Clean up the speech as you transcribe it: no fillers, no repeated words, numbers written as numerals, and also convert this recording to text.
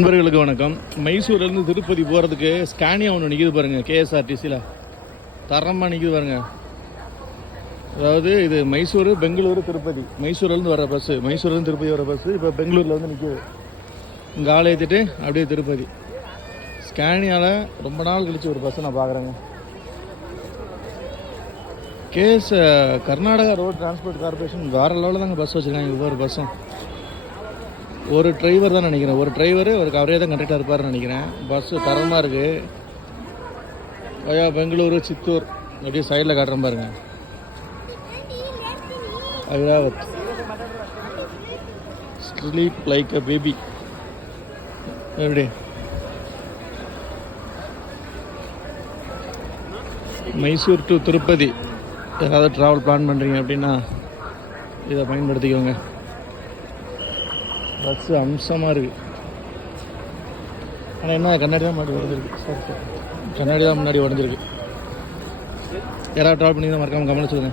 நண்பர்களுக்கு வணக்கம். மைசூர்லேருந்து திருப்பதி போகிறதுக்கு ஸ்கேனியா ஒன்று நிற்கிது பாருங்கள். கேஎஸ்ஆர்டிசியில் தரமாக நிற்கிது பாருங்கள். அதாவது இது மைசூர், பெங்களூரு, திருப்பதி. மைசூர்லேருந்து வர பஸ்ஸு, மைசூர்லேருந்து திருப்பதி வர பஸ்ஸு இப்போ பெங்களூரில் வந்து நிற்கிது. இங்கே ஆளை ஏற்றிட்டு அப்படியே திருப்பதி. ஸ்கேனியாவில் ரொம்ப நாள் கழிச்சு ஒரு பஸ்ஸை நான் பார்க்குறேங்க. கர்நாடகா ரோட் டிரான்ஸ்போர்ட் கார்பரேஷன் வேறு லெவலில் தாங்க பஸ் வச்சுருக்காங்க. ஒவ்வொரு பஸ்ஸும் ஒரு டிரைவர் தான் நினைக்கிறேன். ஒரு டிரைவர் அவரே தான் கண்டக்டாக இருப்பார்னு நினைக்கிறேன். பஸ்ஸு தரமாக இருக்குது. ஐயா பெங்களூரு, சித்தூர் அப்படியே சைடில் காட்டுறேன் பாருங்க. Airavat sleep like a baby. எப்படி மைசூர் டு திருப்பதி ஏதாவது ட்ராவல் பிளான் பண்ணுறீங்க அப்படின்னா இதை பயன்படுத்திக்கோங்க. பஸ்ஸு அம்சமாக இருக்குது. ஆனால் என்ன கண்ணாடி தான் முன்னாடி உடஞ்சிருக்கு. சரி கண்ணாடி தான் முன்னாடி உடஞ்சிருக்கு. யாராவது ட்ராவல் பண்ணி தான் மறக்காமல் கவனிச்சுக்கோங்க.